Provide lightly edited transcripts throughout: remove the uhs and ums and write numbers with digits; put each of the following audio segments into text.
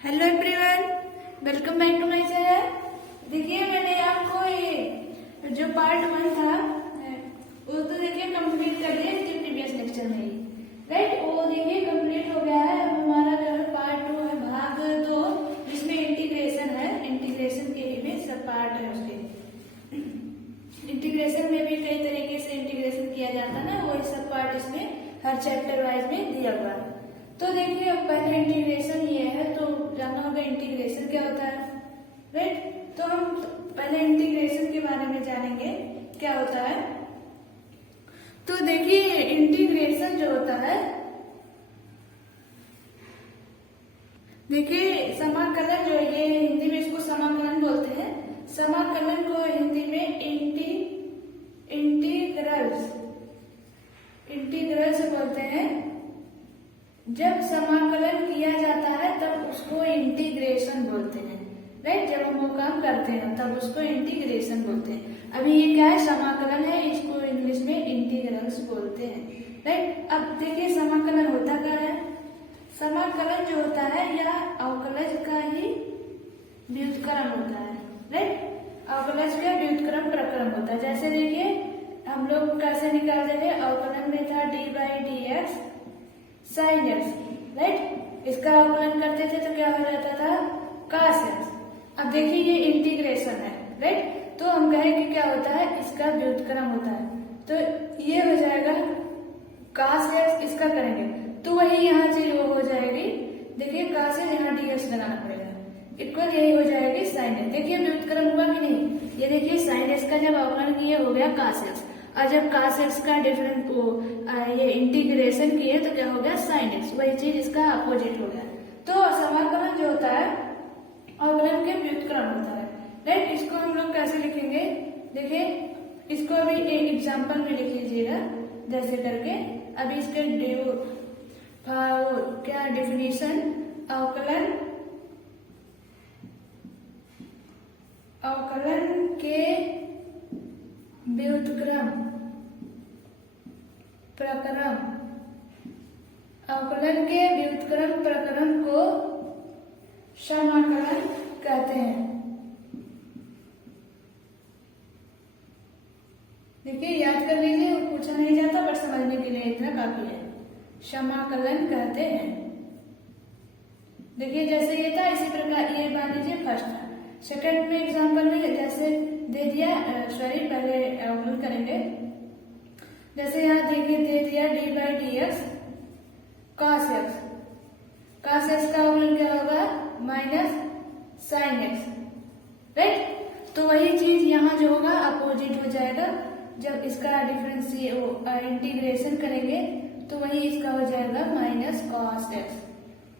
Hello everyone, welcome back to my channel. देखिए मैंने आपको ये जो पार्ट 1 था वो तो देखिए कंप्लीट कर दिया जो प्रीवियस लेक्चर में ही, राइट। वो देखिए कंप्लीट हो गया है। अब हमारा जो पार्ट 2 है, भाग 2, जिसमें इंटीग्रेशन है। इंटीग्रेशन के में सब पार्ट है उसके। इंटीग्रेशन में भी कई तरीके से इंटीग्रेशन किया जाता है ना, वो सब पार्ट इसमें हर चैप्टर वाइज में दिया हुआ है। तो देखिए अब पहले इंटीग्रेशन ये है, तो जानना होगा इंटीग्रेशन क्या होता है, राइट। तो हम पहले इंटीग्रेशन के बारे में जानेंगे क्या होता है। तो देखिए इंटीग्रेशन जो होता है, देखिए समाकलन जो है, ये हिंदी में इसको समाकलन बोलते हैं। समाकलन को हिंदी में इंटीग्रल्स बोलते हैं। जब समाकलन किया जाता है तब उसको इंटीग्रेशन बोलते हैं, राइट। जब हम वो काम करते हैं तब उसको इंटीग्रेशन बोलते हैं। अभी ये क्या है, समाकलन है, इसको इंग्लिश में इंटीग्रल्स बोलते हैं, राइट। अब देखिए समाकलन होता क्या है। समाकलन जो होता है या अवकलज का ही व्युत्क्रम होता है, राइट। अवकलज का व्युत्क्रम प्रक्रम होता है। जैसे देखिए हम लोग कैसे निकालते थे, अवकलन में था d/dx sin x, राइट। इसका अवकलन करते थे तो क्या हो जाता था, cos x। अब देखिए ये इंटीग्रेशन है, राइट। तो हम कहें कि क्या होता है, इसका व्युत्क्रम होता है, तो ये हो जाएगा cos x। इसका करेंगे तो वही यहाँ चीज वो हो जाएगी। देखिए cos x यहाँ dx लगाना पड़ेगा, इक्वल यही हो जाएगी sin x। देखिए व्युत्क्रम हुआ कि नहीं, ये देखिए sin x का जब अवकलन किए हो गया cos x, और जब cos x का डिफरेंट ये इंटीग्रेशन किए तो क्या हो गया sin x। वही चीज इसका अपोजिट हो गया। तो समाकलन जो होता है अवकलन के व्युत्क्रम होता है, राइट। इसको हम लोग कैसे लिखेंगे, देखिए इसको अभी एक एग्जांपल में लिख लीजिएगा जैसे करके। अभी इसके क्या डेफिनेशन, अवकलन के व्युत्क्रम प्रक्रम, अवकलन के व्युत्क्रम प्रक्रम को समाकलन कहते हैं। देखिए याद कर लीजिए, पूछा नहीं जाता पर समझने के लिए इतना काफी है। समाकलन कहते हैं। देखिए जैसे ये था, इसी प्रकार ये मान लीजिए फर्स्ट था। सेकंड में एग्जांपल में जैसे दे दिया, पहले अवकलन करेंगे। जैसे यहाँ देखिए दे दिया d/dx cos x। cos x का अवकलन क्या होगा, -sin x, राइट। तो वही चीज यहाँ जो होगा अपोजिट हो जाएगा। जब इसका डिफरेंस इंटीग्रेशन करेंगे तो वही इसका हो जाएगा -cos x,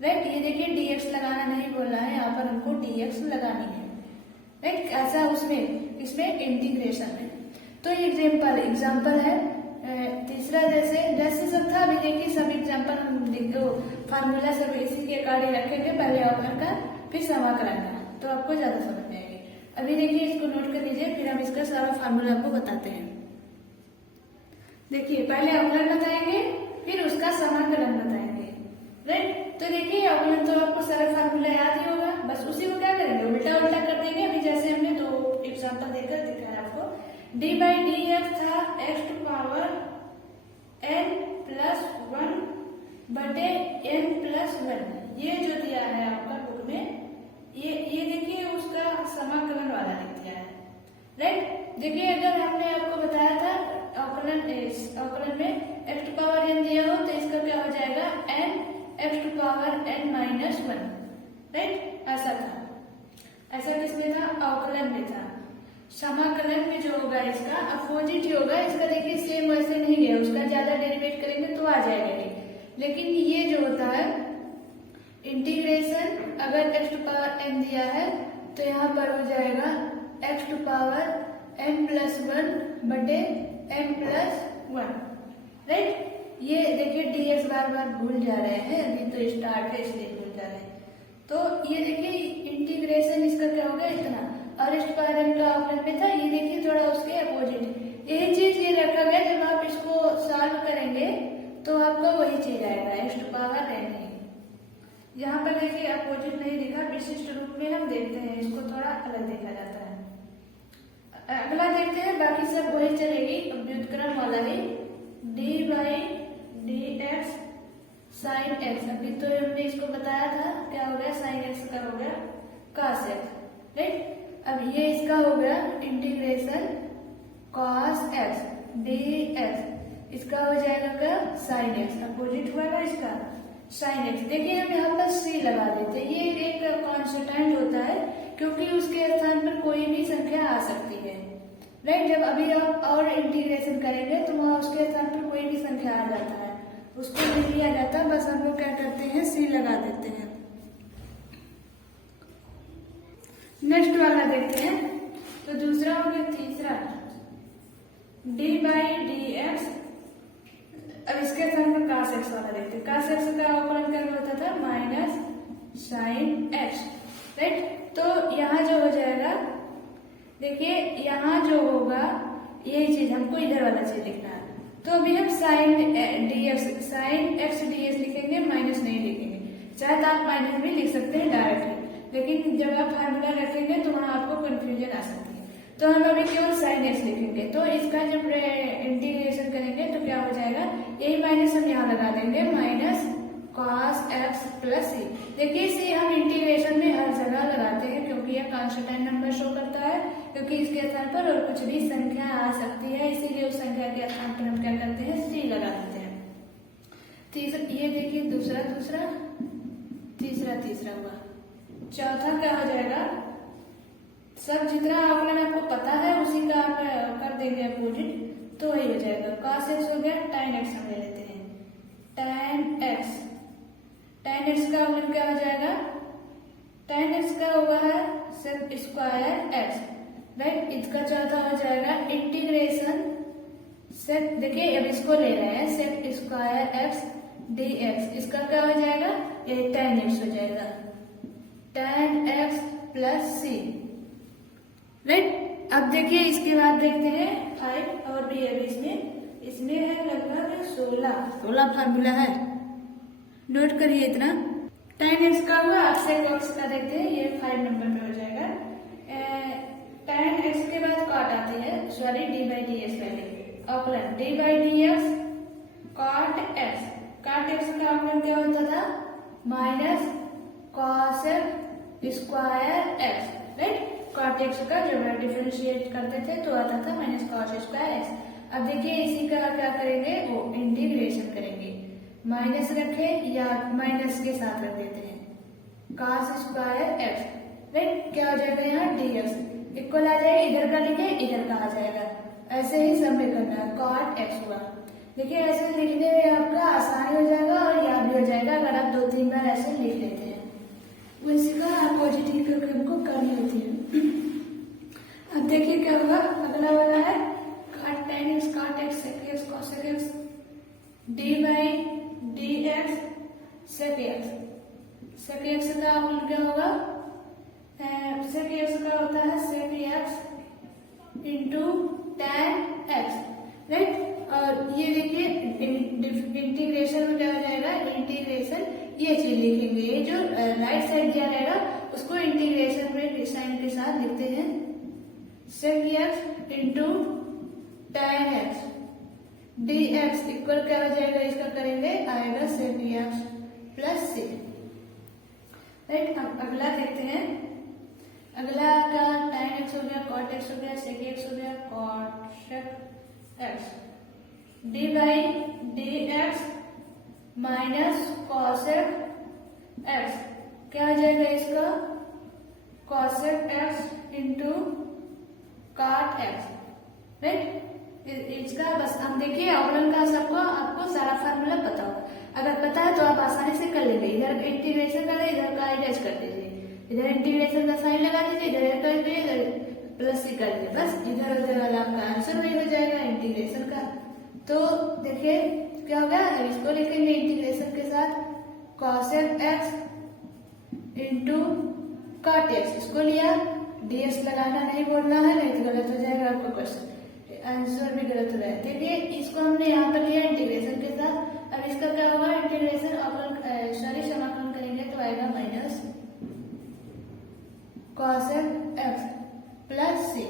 राइट। ये देखिए dx लगाना नहीं बोल रहा है, यहाँ पर हमको dx लगानी है, राइट। ऐसा उसमें इसमें इंटीग्रेशन है। तो ये एग्जाम्पल है। तीसरा जैसे सब था, अभी देखिए सब एग्जाम्पल हम फार्मूला सब इसी के अकॉर्डिंग रखेंगे, पहले अवकलन का फिर समाकलन का, तो आपको ज्यादा समझ में आएगी। अभी देखिए इसको नोट कर लीजिए, फिर हम इसका सारा फार्मूला आपको बताते हैं। देखिए पहले अवकलन बताएंगे, फिर उसका समाकलन बताएंगे, राइट। तो देखिए अवकलन तो आपको सारा फार्मूला याद ही होगा, बस उसी को क्या करेंगे, उल्टा उल्टा कर देंगे। अभी जैसे हमने दो एग्जाम्पल देकर दिखाया आपको, d/dx था x⁴n+1 बटे n+1। ये जो दिया है आपका बुक में, ये देखिए उसका समाकलन वाला लिख दिया है, राइट। देखिए अगर हमने आपको बताया था अवकलन में x⁴n दिया हो तो इसका क्या हो जाएगा, n(x⁴n-1), राइट। ऐसा था, ऐसा किसमें था, अवकलन में था। समाकलन में जो होगा इसका अपोजिट ही होगा। इसका देखिए सेम वैसे नहीं गया, उसका ज्यादा डेरिवेट करेंगे तो आ जाएगा, लेकिन ये जो होता है इंटीग्रेशन, अगर x⁴n दिया है तो यहाँ पर हो जाएगा x⁴n+1 बटे n+1, राइट। ये देखिए dx बार बार भूल जा रहे हैं, अभी तो स्टार्ट है इसलिए भूल जा रहे हैं। तो ये देखिए इंटीग्रेशन इसका क्या होगा, इतना, और x⁴n का अवकलन में था, ये देखिए थोड़ा उसके अपोजिट। यही चीज ये रखा गया, जब आप इसको सॉल्व करेंगे तो आपका वही चीज आएगा, x⁴n। यहाँ पर देखिए अपोजिट नहीं दिखा, में हम देखते हैं, इसको थोड़ा अलग देखा जाता है। अगला देखते हैं, बाकी सब वही चलेगी, व्युत्क्रम वाला ही, D by D X sine X. अभी तो हमने इसको बताया था, क्या हो गया, साइन एक्स का हो गया कॉस एक्स, राइट। अब ये इसका हो गया integration cos x D x, इसका हो जाएगा क्या, साइन एक्स, अपोजिट हुआ ना इसका साइन एक्स। देखिए हम यहाँ पर सी लगा देते हैं, ये एक कॉन्स्टेंट होता है क्योंकि उसके स्थान पर कोई भी संख्या आ सकती है, राइट। जब अभी आप और इंटीग्रेशन करेंगे तो वहां उसके स्थान पर कोई भी संख्या आ जाता है, उसको नहीं लिया जाता, बस हम लोग क्या करते हैं, सी लगा देते हैं। नेक्स्ट वाला देखते हैं, तो दूसरा हो गया तीसरा, डी बाई डी एक्स। अब इसके स्थान पर cos x वाला देखते हैं, cos x का अवकलन क्या होता था, माइनस साइन एक्स, राइट। तो यहाँ जो हो जाएगा, देखिए यहाँ जो होगा यही चीज हमको इधर वाला चीज लिखना है, तो अभी हम साइन एक्स डी एक्स लिखेंगे, माइनस नहीं लिखेंगे। चाहे तो आप माइनस भी लिख सकते हैं डायरेक्टली, लेकिन जब आप फार्मूला रखेंगे तो वहां आपको कंफ्यूजन आ सकती है, तो हम अभी केवल साइन एक्स लिखेंगे। तो इसका जब इंटीग्रेशन करेंगे तो क्या हो जाएगा, यही माइनस हम यहाँ लगा देंगे, माइनस कॉस एक्स प्लस सी। देखिए सी हम इंटीग्रेशन में हर जगह लगाते हैं क्योंकि यह कांस्टेंट नंबर शो करता है, क्योंकि इसके स्थान पर और कुछ भी संख्या आ सकती है, इसीलिए उस संख्या के स्थान पर हम क्या करते हैं, सी लगा देते हैं। तीसरा, ये देखिए दूसरा तीसरा हुआ। चौथा क्या हो जाएगा, सब जितना आंकलन आपको पता है उसी का आप कर देंगे अपोजिट, तो वही हो जाएगा, cos x हो गया, tan x हम ले लेते हैं, tan x का आंकलन क्या हो जाएगा, tan x का होगा है sec स्क्वायर x, राइट। इसका चौथा हो जाएगा इंटीग्रेशन sec, देखिए अब इसको ले रहे हैं, sec स्क्वायर x dx, इसका क्या हो जाएगा, ये tan x हो जाएगा, tan x प्लस सी, राइट। अब देखिए इसके बाद देखते हैं 5 और भी है इसमें है लगभग 16 फार्मूला है, नोट करिए इतना। tan x का हुआ, अब sec x का देखते हैं, ये 5 नंबर पे हो जाएगा। tan x के बाद कॉट आती है, sorry D by D X पहले अवकलन, D by D X cot x का अवकलन क्या होता था, minus cos square x, right. Cot X का जब डिफरेंशिएट करते थे तो आता था माइनस कॉस स्क्वायर एक्स। अब देखिए इसी का क्या करेंगे, वो इंटीग्रेशन करेंगे, माइनस रखे या माइनस के साथ रख देते हैं, कॉस स्क्वायर एक्स, राइट। क्या हो जाएगा यहाँ डी एक्स इक्वल आ जाएगा, इधर का लिखे इधर का आ जाएगा, ऐसे ही सब में करना है, कॉट एक्स हुआ। देखिए ऐसे लिखने में आपका आसानी हो जाएगा और याद भी हो जाएगा अगर आप 2-3 बार ऐसे लिख लेते हैं, वैसे का अपोजिट ही करके हमको करनी होती है। अब देखिए क्या होगा, अगला वाला है tan x cot x sec x cos x d by D x sec x का अवकलन क्या होगा, sec x का होता है sec x into tan x, right. और ये देखिए इंटीग्रेशन में क्या हो जाएगा, इंटीग्रेशन ये चीज लिखेंगे, ये जो राइट साइड दिया रहेगा उसको इंटीग्रेशन में साइन के साथ लिखते हैं, sec x into tan x dx equal क्या हो जाएगा, इसका करेंगे आएगा sec x प्लस सी, राइट। अब अगला देखते हैं, अगला का tan x हो गया, cot x हो गया, sec x हो गया, cot x D by D x minus cos x, क्या हो जाएगा इसका, cos x into cot x, right. इसका बस हम देखिए अवकलन का सबको आपको सारा फार्मूला पता होगा, अगर पता है तो आप आसानी से कर लेंगे, इधर इंटीग्रेशन कर दे, इधर का अटैच कर दीजिए, इधर इंटीग्रेशन का साइन लगा दीजिए, इधर कर दीजिए, इधर प्लस सी कर दीजिए, बस इधर उधर वाला आपका आंसर वही हो जाएगा इंटीग्रेशन का। तो देखिए क्या होगा, इसको लिखेंगे इंटीग्रेशन के साथ cos x into cot x, इसको लिया, ds लगाना नहीं बोलना है, नहीं तो गलत हो जाएगा आपका क्वेश्चन, आंसर भी गलत हो जाएगा। देखिए इसको हमने यहाँ पर लिया इंटीग्रेशन के साथ, अब इसका क्या होगा, इंटीग्रेशन समाकलन करेंगे तो आएगा माइनस cosec x प्लस सी,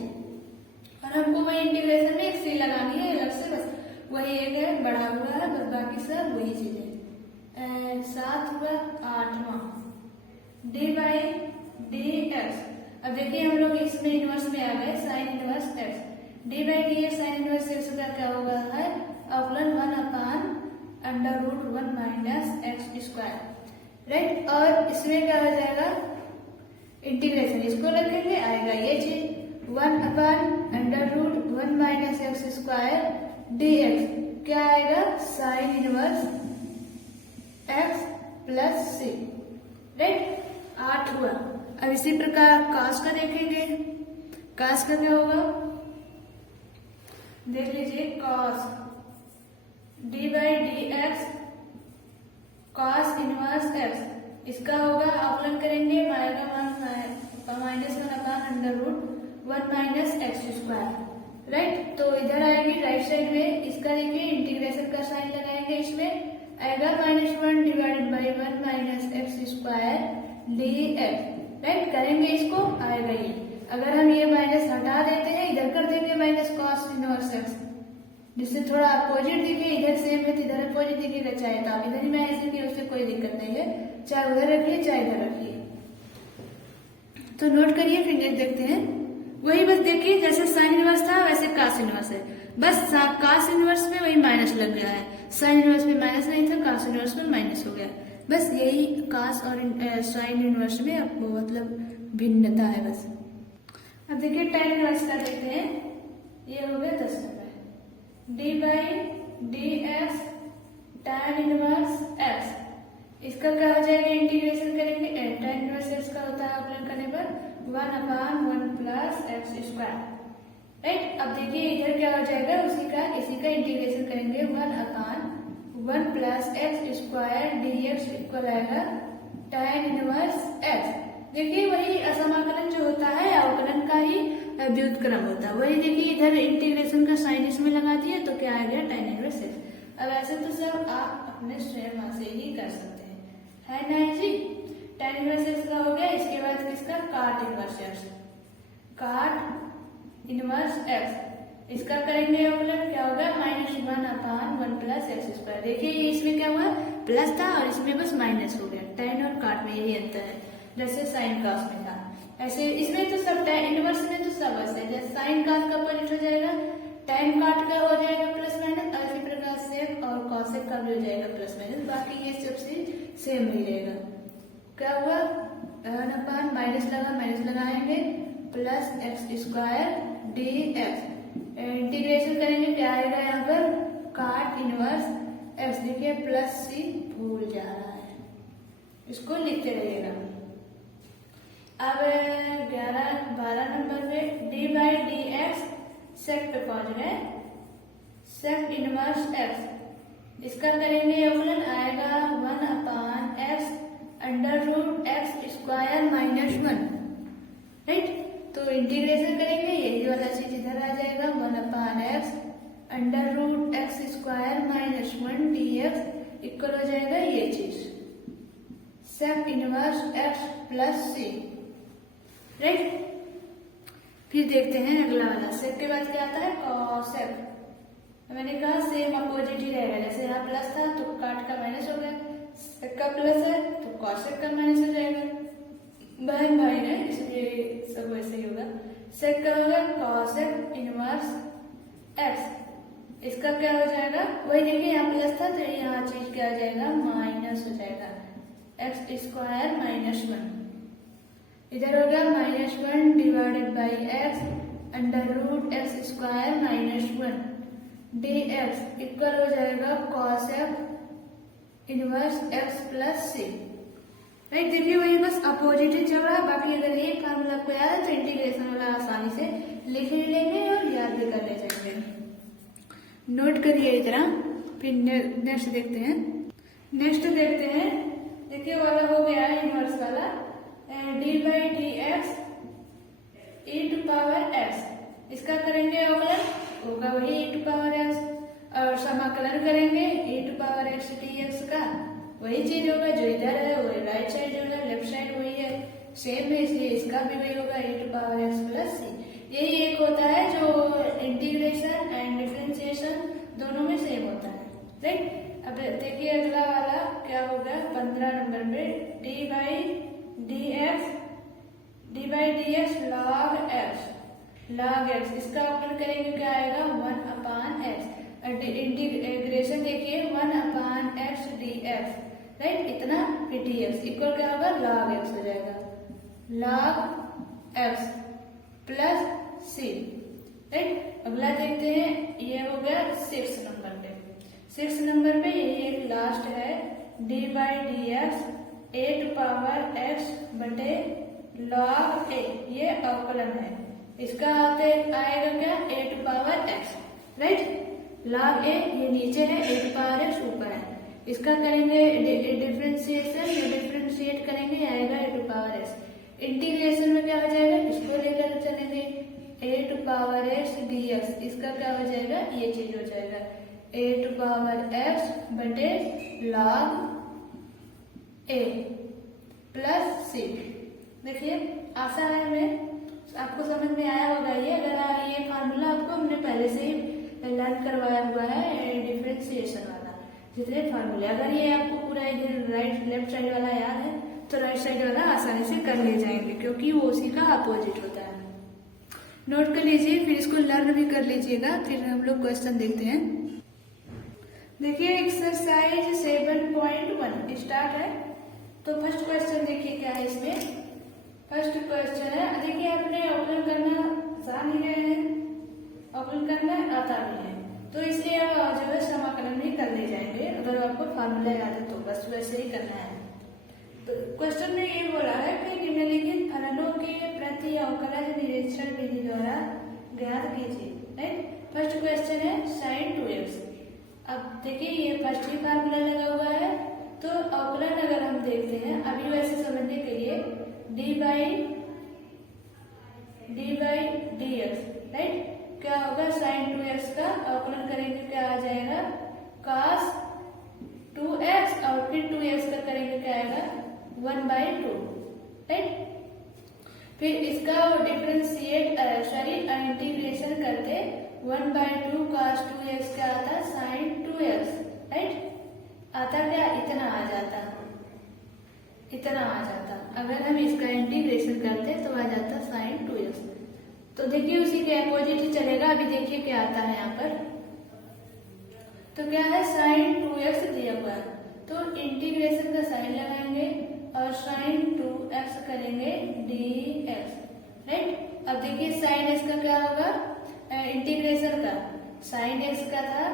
और हमको वही इंटीग्रेशन में एक सी लगानी है अलग से, बस वही एक है बढ़ा हुआ है, बस बाकी सब वही चीजें। 7 हुआ 8वां डी बाई डी एक्स। अब देखिए हम लोग इसमें इनवर्स में आ गए, sine inverse x, D by D X sine inverse x का क्या होगा है अवकलन 1/√1 माइनस एक्स स्क्वायर, राइट। और इसमें क्या हो जाएगा इंटीग्रेशन, इसको रखेंगे आएगा ये चीज 1/√1 minus x square D x, क्या आएगा साइन इनवर्स एक्स प्लस सी, राइट। 8 हुआ। अब इसी प्रकार cos का देखेंगे, cos का क्या होगा देख लीजिए, cos D by D x cos inverse x, इसका होगा अवकलन करेंगे आएगा -1/√1 माइनस एक्स स्क्वायर, राइट। तो इधर आएगी राइट साइड में, इसका देखिए इंटीग्रेशन का साइन लगाएंगे, इसमें आएगा -1 divided by 1 minus x square D x, right. करेंगे इसको आएगा ये, अगर हम ये माइनस हटा देते हैं इधर कर देंगे माइनस cos इनवर्स एक्स, जिससे थोड़ा अपोजिट दिखे, इधर सेम है तो इधर अपोजिट दिखेगा, चाहे तो आप इधर ही मैच देखिए उससे कोई दिक्कत नहीं है, चाहे उधर रखिए चाहे इधर रखिए। तो नोट करिए फिर नेक्स्ट देखते हैं, वही बस देखिए जैसे साइन इनवर्स था वैसे cos इनवर्स है, बस cos इनवर्स में वही माइनस लग गया है, साइन इनवर्स में माइनस नहीं था, cos इनवर्स में माइनस हो गया, बस यही cos और साइन इनवर्स में आपको मतलब भिन्नता है बस। अब देखिए tan इनवर्स का देखते हैं, ये हो गया 10 रुपए D by D x tan inverse x, इसका क्या हो जाएगा इंटीग्रेशन करेंगे, tan इनवर्स एक्स का होता है अवकलन करने पर 1/1 प्लस एक्स स्क्वायर, राइट। अब देखिए इधर क्या हो जाएगा इसी का इंटीग्रेशन करेंगे 1/1 plus x square D x equal आएगा tan इनवर्स एक्स। देखिए वही असमाकलन जो होता है अवकलन का ही व्युत्क्रम होता है, वही देखिए इधर इंटीग्रेशन का साइन इसमें लगा दिया तो क्या आ गया tan इनवर्स एक्स। अब ऐसे तो सब आप अपने स्वयं से ही कर सकते हैं, है ना जी। tan इनवर्स एक्स का हो गया, इसके बाद किसका cot inverse x, cot inverse x, इसका करेंगे अवकलन क्या होगा -1/1 प्लस एक्स स्क्वायर। देखिए ये इसमें क्या हुआ प्लस था और इसमें बस माइनस हो गया, tan और cot में यही अंतर है, जैसे साइन cos में था ऐसे इसमें तो सब tan इनवर्स में तो सब ऐसे, जैसे साइन cos का अपोजिट हो जाएगा tan cot का हो जाएगा प्लस माइनस, और इसी प्रकार sec और cosec का भी हो जाएगा प्लस माइनस, बाकी ये सबसे सेम ही रहेगा। क्या हुआ 1/, माइनस लगाएंगे plus x square D x, integration करेंगे क्या आएगा यहाँ पर cot इनवर्स एक्स, देखिए प्लस सी भूल जा रहा है, इसको लिखते रहिएगा। अब 12 नंबर में D by D X sec पे पहुंच गए, सेक इनवर्स एक्स, इसका करेंगे अवकलन आएगा 1/x √x स्क्वायर -1, राइट। तो इंटीग्रेशन करेंगे यही वाला चीज इधर आ जाएगा 1/x √x square -1 dx equal हो जाएगा ये चीज सेक इनवर्स x प्लस सी, राइट। फिर देखते हैं अगला वाला, सेक के बाद क्या आता है cosec, मैंने कहा सेम अपोजिट ही रहेगा, जैसे यहाँ प्लस था तो cot का माइनस हो गया, सेक का प्लस है तो cosec का माइनस हो जाएगा, बहन भाई है इसलिए सब वैसे ही होगा। सेक का होगा cosec इनवर्स x, इसका क्या हो जाएगा वही देखिए यहाँ प्लस था तो यहाँ चीज क्या हो जाएगा माइनस हो जाएगा x स्क्वायर -1, इधर हो गया -1 divided by x √x square -1 dx equal हो जाएगा cosec इनवर्स x प्लस सी, राइट। देखिए वही बस अपोजिट ही चल रहा है, बाकी अगर ये फार्मूला आपको याद है तो इंटीग्रेशन वाला आसानी से लिख ही लेंगे और याद भी कर ले जाएंगे। नोट करिए इतना, फिर नेक्स्ट देखते हैं। देखिए वाला हो गया है इनवर्स वाला D by D x e⁻x, इसका करेंगे अवकलन होगा वही e⁻x, और समाकलन करेंगे e⁻x dx का, वही चीज होगा जो इधर है वही राइट साइड होगा, लेफ्ट साइड वही है, सेम है, इसलिए इसका भी वही होगा e to power x plus C. यही एक होता है जो इंटीग्रेशन एंड डिफरेंशिएशन दोनों में सेम होता है, राइट। अब देखिए अगला वाला क्या होगा 15 नंबर पे D by D x log x, इसका अपन करेंगे क्या आएगा 1/x। इंटीग्रेशन देखिए 1/x dx, राइट, इतना फिर dx इक्वल क्या होगा log x हो जाएगा, log x plus c, right. अगला देखते हैं, ये हो गया 6 नंबर पे। 6 नंबर पे यही एक लास्ट है D by D X A to power x बटे log a, ये अवकलन है। इसका आएगा क्या A to power x, right. log a ये नीचे है, ए टू पावर x ऊपर है। इसका करेंगे डिफरेंशिएशन, ये डिफरेंशिएट करेंगे आएगा ए टू पावर x। इंटीग्रेशन में क्या हो जाएगा, इसको लेकर चलेंगे ए टू पावर x dx, इसका क्या हो जाएगा ये चीज हो जाएगा ए टू पावर x बटे log a प्लस c। देखिए आसान है, में आपको समझ में आया होगा ये। अगर ये फार्मूला आपको हमने पहले से ही लर्न करवाया हुआ है डिफरेंशिएशन वाला, जितने फार्मूले, अगर ये आपको पूरा इधर राइट लेफ्ट साइड वाला याद है तो राइट साइड वाला आसानी से कर ले जाएंगे, क्योंकि वो उसी का अपोजिट होता है। नोट कर लीजिए, फिर इसको लर्न भी कर लीजिएगा। फिर हम लोग क्वेश्चन देखते हैं। देखिए एक्सरसाइज 7.1 स्टार्ट है। तो फर्स्ट क्वेश्चन देखिए क्या है इसमें। फर्स्ट क्वेश्चन है, देखिए आपने अवकलन करना जान ही गए हैं, अवकलन करना आता भी है, तो इसलिए आप जो है समाकलन भी कर ले जाएंगे। अगर आपको फार्मूला याद है तो बस वैसे ही करना है। तो क्वेश्चन में ये बोला है कि निम्नलिखित फलनों के प्रति अवकलन निरीक्षण विधि द्वारा ज्ञात कीजिए, राइट। फर्स्ट क्वेश्चन है sin 2x। अब देखिए ये फर्स्ट ही फार्मूला लगा हुआ है, तो अवकलन अगर हम देखते हैं अभी वैसे समझने के लिए D by D x, right. क्या होगा sin 2x का अवकलन करेंगे क्या आ जाएगा cos 2x, और फिर 2x का करेंगे क्या आएगा 1/2, राइट। फिर इसका डिफरेंशिएट इंटीग्रेशन करते 1/2 cos 2x क्या आता sin 2x, राइट। आता क्या इतना आ जाता, इतना आ जाता। अगर हम इसका इंटीग्रेशन करते तो आ जाता sin 2x। तो देखिए उसी के अपोजिट ही चलेगा। अभी देखिए क्या आता है यहाँ पर, तो क्या है sin 2x दिया हुआ है, तो इंटीग्रेशन का साइन लगाएंगे और sin 2x करेंगे dx, राइट। अब देखिए sin x का क्या होगा, इंटीग्रेशन का sin x का था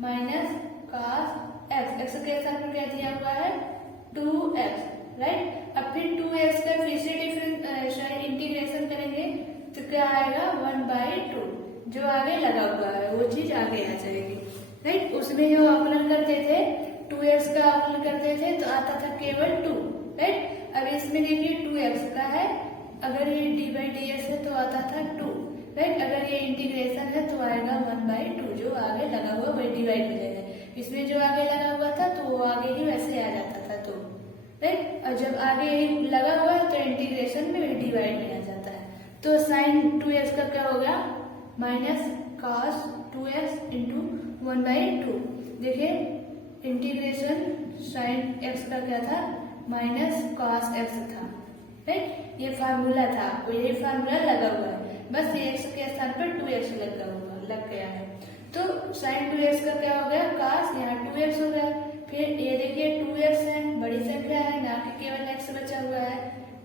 माइनस cos x के साथ में क्या दिया हुआ है 2x, राइट। अब फिर 2x का फिर से इंटीग्रेशन करेंगे तो क्या आएगा 1/2, जो आगे लगा हुआ है वो चीज आगे आ जाएगी, राइट। उसमें जो अवकलन करते थे 2x का अवकलन करते थे तो आता था केवल 2, राइट। अब इसमें देखिए 2x का है, अगर ये d/dx है तो आता था 2, राइट। अगर ये इंटीग्रेशन है तो आएगा 1/2, जो आगे लगा हुआ वही डिवाइड हो जाएगा। इसमें जो आगे लगा हुआ था तो वो आगे ही वैसे आ जाता था, तो राइट। और जब आगे लगा हुआ है तो इंटीग्रेशन में भी डिवाइड में आ जाता है। तो sin 2x का क्या होगा माइनस cos 2x इंटू 1/2। देखिए इंटीग्रेशन sin x का क्या था माइनस cos x था, राइट। ये फार्मूला था, आपको यही फार्मूला लगा हुआ है, बस ये x के स्थान पर 2x लग गया है। तो sin 2x का क्या हो गया cos, यहाँ 2x हो गया। फिर ये देखिए 2x है, बड़ी संख्या है, ना कि केवल x बचा हुआ है,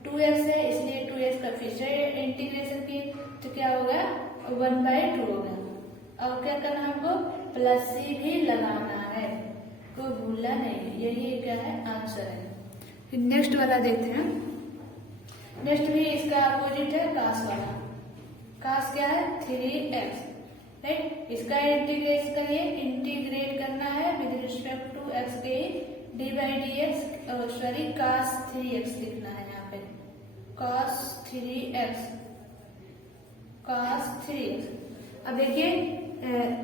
2x है, इसलिए 2x का फिर से इंटीग्रेशन की तो क्या होगा 1/2 होगा। अब क्या करना हमको प्लस c भी लगाना है, कोई भूलना नहीं, यही क्या है आंसर है। फिर नेक्स्ट वाला देखते हैं। नेक्स्ट भी इसका अपोजिट है cos वाला। cos क्या है 3x, राइट। इसका इंटीग्रेट करिए, इंटीग्रेट करना है विद रिस्पेक्ट टू x के d/dx, सॉरी cos 3x लिखना है यहाँ पे, cos 3x। अब देखिए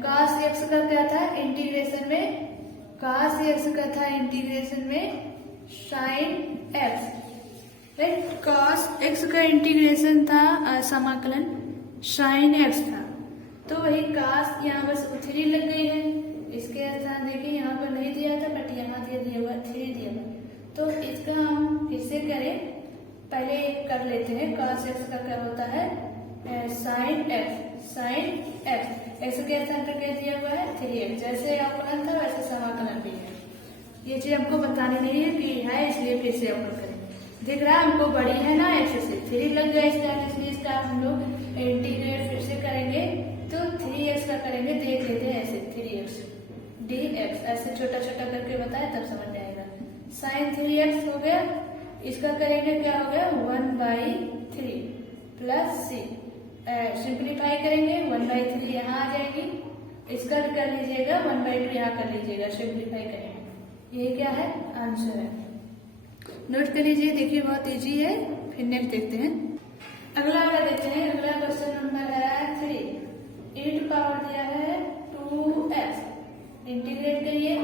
cos x का क्या था इंटीग्रेशन में, cos x का था इंटीग्रेशन में sin x, right. Cos x का इंटीग्रेशन था समाकलन साइन एक्स था, तो वही कास यहाँ बस 3 लग गई है। इसके स्थान देखिए यहाँ पर नहीं दिया था बट यहाँ दिया हुआ 3 दिया हुआ, तो इसका हम फिर से करें, पहले कर लेते हैं। कॉस एक्स का क्या होता है साइन एक्स, एक्स के स्थान पर क्या दिया हुआ है 3x, जैसे अवकलन था वैसे समाकलन भी है। ये चीज हमको बतानी नहीं है कि है, इसलिए फिर से अवकलन करें। दिख रहा है हमको बड़ी है ना एक्स से 3 लग गया इसका, इसलिए इसका हम लोग इंटीग्रेट फिर से करेंगे तो 3x का करेंगे, देख लेते हैं ऐसे 3x dx, ऐसे छोटा छोटा करके बताए तब समझ में आएगा। साइन 3x हो गया, इसका करेंगे क्या हो गया 1/3 प्लस c, सिंप्लीफाई करेंगे 1/3 यहाँ आ जाएगी, इसका भी कर लीजिएगा 1/2 यहाँ कर लीजिएगा, सिंप्लीफाई करेंगे। ये क्या है आंसर है, नोट कर लीजिए। देखिए बहुत इजी है। फिर नेक्स्ट देखते हैं, अगला वाला देखते हैं। अगला क्वेश्चन नंबर है 3, e टू पावर दिया है 2x, इंटीग्रेट करिए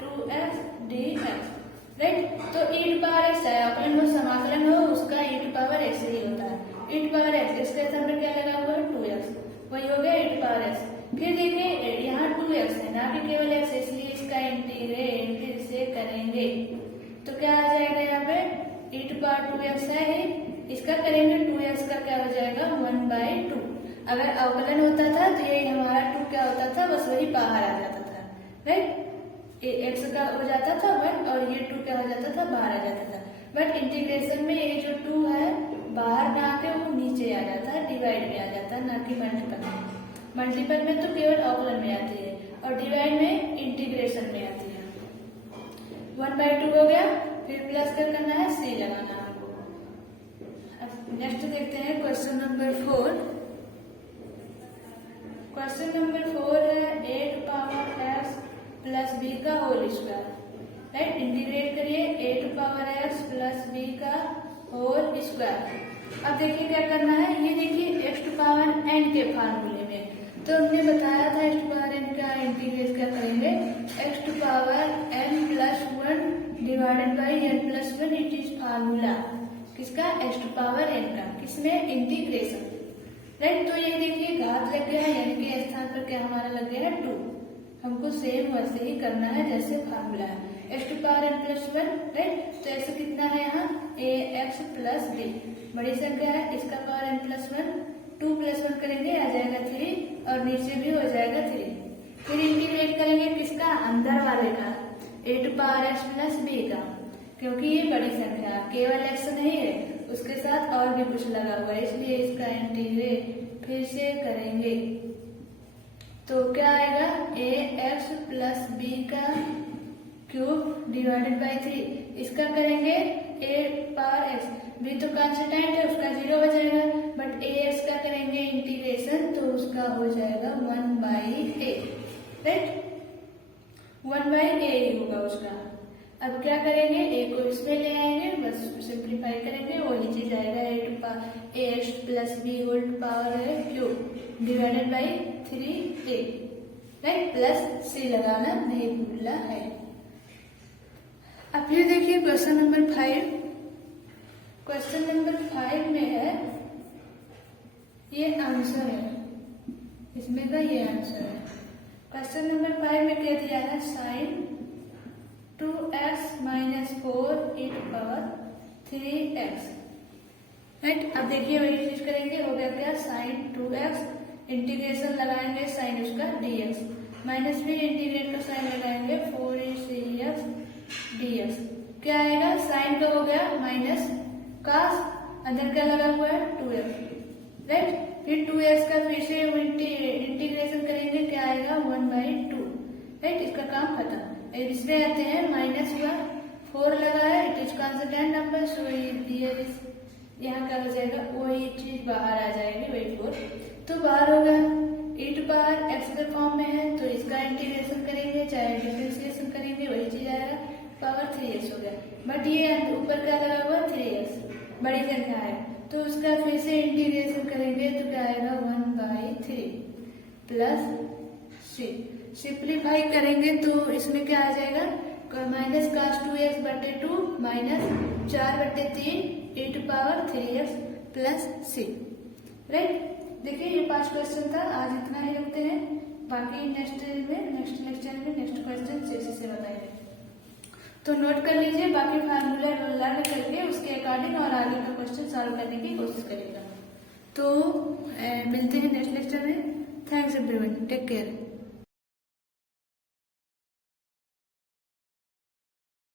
2x dx, राइट। तो e टू पावर x है, अपन जो समाकलन हो उसका e टू पावर x ही होता है। e टू पावर x, इसके स्थान पर क्या लगा हुआ है 2x, वही हो गया e टू पावर x। फिर देखिए यहाँ 2x है ना कि केवल x, इसलिए इसका इंटीग्रेट फिर से करेंगे तो क्या आ जाएगा यहाँ पे e टू पावर 2x है, इसका करेंगे 2x का क्या हो जाएगा 1/2। अगर अवकलन होता था तो ये हमारा 2 क्या होता था, बस वही बाहर आ जाता था, राइट। x का हो जाता था 1 और ये 2 क्या हो जाता था, बाहर आ जाता था। बट इंटीग्रेशन में ये जो 2 है बाहर ना आके वो नीचे आ जाता है, डिवाइड में आ जाता है, ना कि मल्टीपल में। मल्टीपल में तो केवल अवकलन में आती है और डिवाइड में इंटीग्रेशन में आती है। 1/2 हो गया, फिर प्लस कर करना है, c लगाना है। नेक्स्ट देखते हैं क्वेश्चन नंबर 4। क्वेश्चन नंबर 4 है a to power x plus b का होल स्क्वायर, राइट। इंटीग्रेट करिए a to power x plus b का होल स्क्वायर। अब देखिए क्या करना है, ये देखिए x टू पावर n के फार्मूले में तो हमने बताया था x टू पावर n का इंटीग्रेट क्या करेंगे, x to power n plus 1 divided by n plus 1, it is formula किसका x टू पावर n का, किसमें इंटीग्रेशन, राइट। तो ये देखिए घात लग गया है, यानी कि स्थान पर क्या हमारा लग गया है 2, हमको सेम वैसे ही करना है जैसे फार्मूला है x to power n plus 1, right. तो ऐसे कितना है यहाँ ax प्लस b, बड़ी संख्या है, इसका पावर n प्लस 1, 2 प्लस 1 करेंगे आ जाएगा 3 और नीचे भी हो जाएगा 3। फिर इंटीग्रेट करेंगे किसका, अंदर वाले का a to power x plus b का, क्योंकि ये बड़ी संख्या केवल x नहीं है, उसके साथ और भी कुछ लगा हुआ है, इसलिए इसका इंटीग्रेट फिर से करेंगे तो क्या आएगा ax प्लस b का क्यूब डिवाइडेड बाई 3। इसका करेंगे a पावर x, b तो कांस्टेंट है उसका 0 हो जाएगा, बट ax का करेंगे इंटीग्रेशन तो उसका हो जाएगा 1/a, राइट। 1/a ही होगा उसका। अब क्या करेंगे, a को इसमें ले आएंगे, बस सिंप्लीफाई करेंगे, वही चीज आएगा a to power ax plus b whole to power cube divided by 3a, right. Plus c लगाना नहीं भूलना है। अब फिर देखिए क्वेश्चन नंबर 5। क्वेश्चन नंबर 5 में है, ये आंसर है, इसमें का ये आंसर है। क्वेश्चन नंबर 5 में क्या दिया है, sine 2x minus 4 e to power 3x, right. अब देखिए वही चीज करेंगे, हो गया क्या साइन 2x, इंटीग्रेशन लगाएंगे साइन उसका dx, माइनस भी इंटीग्रेट का साइन लगाएंगे 4cx dx, क्या आएगा साइन का हो गया माइनस कास, अंदर क्या लगा हुआ है 2x, राइट। फिर 2x का फिर से इंटीग्रेशन करेंगे, क्या आएगा 1/2, राइट। इसका काम खत्म। इसमें आते हैं माइनस 1, 4 लगा है, इट इज कांस्टेंट नंबर, सो यहाँ क्या हो जाएगा, वही चीज बाहर आ जाएगी, वही 4 तो बाहर होगा। e टू पावर x के फॉर्म में है तो इसका इंटीग्रेशन करेंगे चाहे डिफरेंशिएशन करेंगे, वही चीज आएगा, पावर 3x हो गया। बट ये ऊपर क्या लगा हुआ 3x, बड़ी संख्या है तो उसका फिर से इंटीग्रेशन करेंगे तो क्या आएगा 1/3 प्लस c, सिंप्लीफाई करेंगे तो इसमें क्या आ जाएगा, minus cos 2x/2 minus 4/3 e⁻³ plus c। Right, देखिए ये 5 क्वेश्चन था, आज इतना ही रखते हैं, बाकी नेक्स्ट लेक्चर में नेक्स्ट क्वेश्चन जैसे से बताएंगे। तो नोट कर लीजिए, बाकी फार्मूला लर्न करके उसके अकॉर्डिंग और आगे का क्वेश्चन सॉल्व करने की कोशिश करेगा। तो मिलते हैं नेक्स्ट लेक्चर में। Thanks everyone, take care.